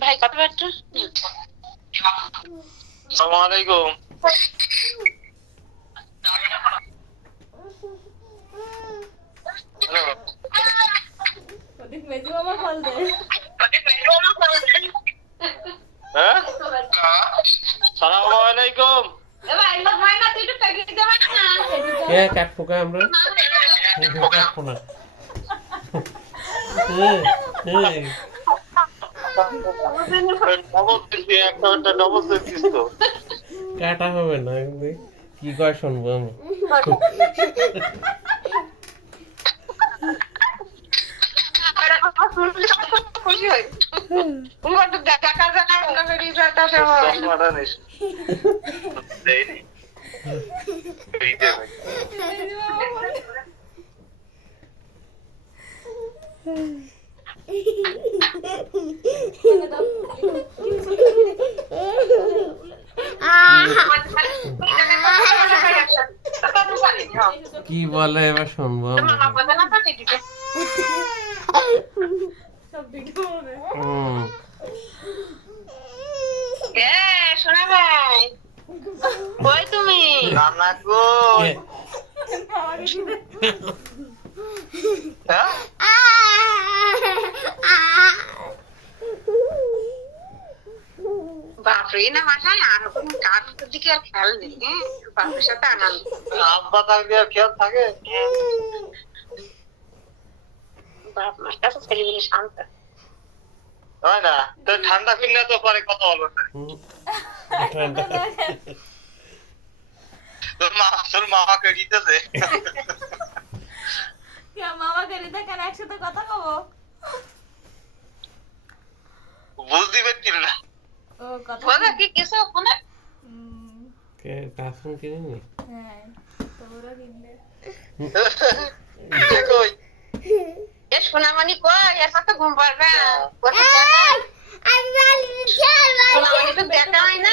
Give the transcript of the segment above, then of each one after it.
ভাই কত ব্যাটার? আসসালামু আলাইকুম। হ্যালো। ওদিক মেজু মামা কল দে। হ্যাঁ? আসসালামু আলাইকুম। কে কাটবো কা আমরা কাটবো না ডবল দিস তো। কাটা হবে না কি কয় শুনবো আমি খুশি হই দেখা যায় কি বলে এবার শুনবো শোনা ভাই কই তুমি? রান্না কই? বাপরে না মাথায় আর কোনো কাজের দিকে আর খেয়াল নেই। বাপের সাথে আনন্দ। আব্বা থাকলে আর খেয়াল থাকে? বাপ মার কাছে ছেলেমেয়ে শান্ত। হয় না? তো ঠান্ডা ফিরলে তো পরে কথা বলবো। তোর মামাকে দিতেছে। মামাকে দিতে কেন একসাথে কথা কব? বুঝতে পারছিল না। ও কথা বলো কি কিছু ফোনে? কে কাফন কিনে হ্যাঁ তোরা কিনলে কই? এ সোনামণি কই? এর সাথে ঘুম পাড়বে? সোনামণি তো দেখা হয় না।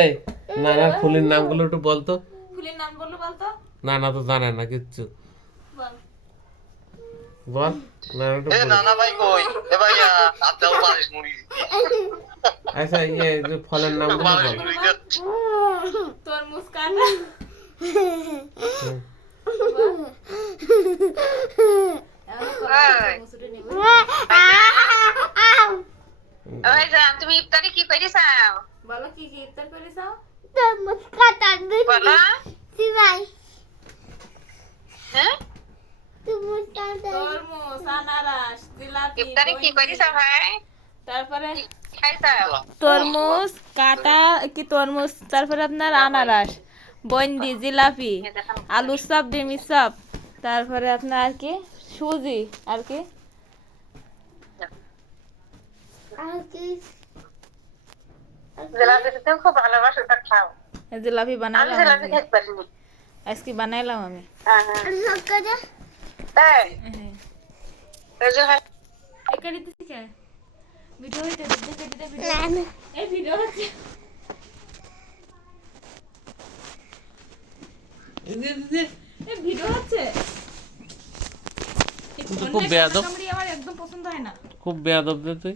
এই নানার ফুলের নামগুলো একটু বলতো। ফুলের নাম বললো বলতো? নানা তো জানে না কিচ্ছু বল বল নানা একটু এ বল। নানা ভাই কই? এ ভাইয়া আদাও পারিস মুড়ি। আচ্ছা ইয়ে যে ফলের নামগুলো পারিস বল মুড়ি দে। তোর মুস্কানটা ওই জান তুমি ইফতারি কি করিসাও? বলো কি কি ইফতার করিস? বলো। হ্যাঁ? তরমুজ, আনারস, জিলাপি, ইফতারি কি করিসাও ভাই? তারপরে খাইসাও? তরমুজ কাটা কি তরমুজ, তারপরে আপনার আনারস, বন্দি, জিলাপি, আলুর চপ, ডিমের চপ, তারপরে আপনার আর কি সুজি আর কি জিলাপি খেতে খুব ভালোবাসো, তা খাও। জিলাপি আমি বানালাম জিলাপি খেতে পারি না। আজকে বানাইলাম আমি। তাই? হ্যাঁ ওই যে হয়। একা দিতেছি কে ভিডিও হইতে দেখে দিতে ভিডিও এই ভিডিও হচ্ছে এই ভিডিও হচ্ছে খুব বেয়াদব আমার একদম পছন্দ হয় না। খুব বেয়াদব তুই